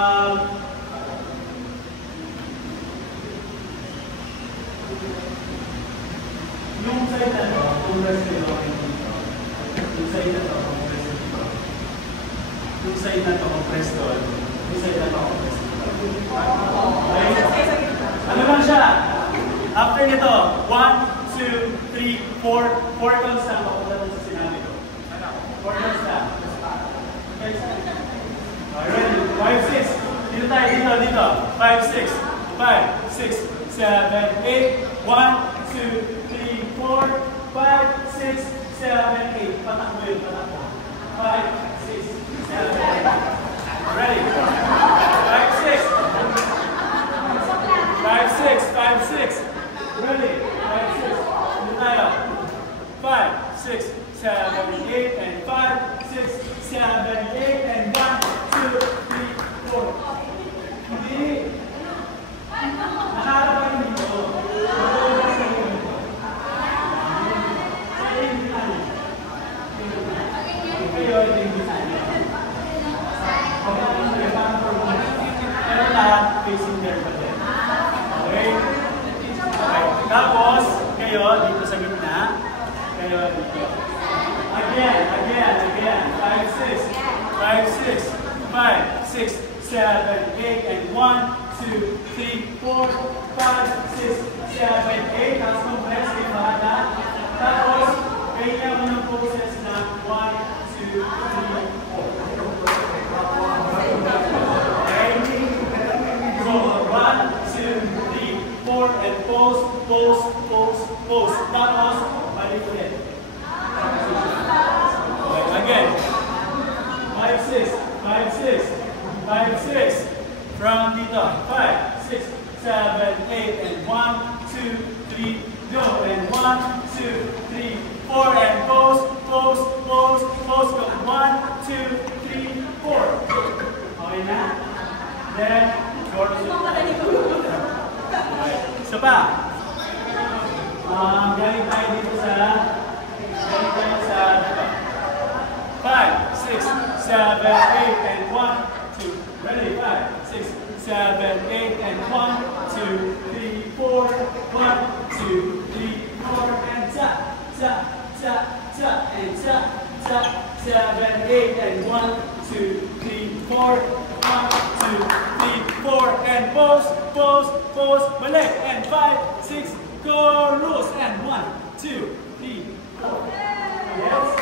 Yung side na to, kung rest nyo, yung side na to, kung rest nyo, yung side na to, kung rest doon, yung side na to, kung rest nyo. Okay? Ano lang siya? After nito, 1, 2, 3, 4, 4 counts na mapunta doon sa sinabi ko. 4 counts na. Okay? Alright, 5, 6. Dito tayo, dito. 5, 6. 5, 6, 7, 8. 1, 2, 3, 4, 5, 6, 7, 8. Patakbo yun, patakbo. 5, 6, 7, 8. Ready? 5, 6. 5, 6. Ready? 5, 6. Dito tayo. 5, 6, 7, 8, and 5, 6, 7, 8, and 1, 2, 3, 4. Hindi. Nakaharap pa rin dito. Kayo, ito yung design. Pero lahat, facing there pa din. Okay? Tapos, kayo, dito sa gitna. Kayo, dito. Again. 5, 6. 5, 6. 5, 6, 7, 8, and 1, 2, 3, 4, 5, 6, 7, 8. Tapos compress, yung bata. Tapos, kaya mo ng poses na 1, 2, 3, 4. Okay? So, 1, 2, 3, 4, and pose. Tapos, balik ulit. Okay, again. 5, 6. 5, 6. From dito. 5, 6, 7, 8, and 1, 2, 3, go. And 1, 2, 3, 4, and pose. Go. 1, 2, 3, 4. Okay na? Then, short. Okay. Isa pa. Galing tayo dito sa 5, 6, 7, 8, and 1, 2. Ready? 5, 6, 7, 8, and 1, 2, 3, 4. 1, 2, 3, 4, and ta, and ta, 7, 8, and 1, 2, 3, 4. 1, 2, 3, 4, and pose. Balik, and 5, 6, go, loose, and 1, 2, 3, 4. Yes.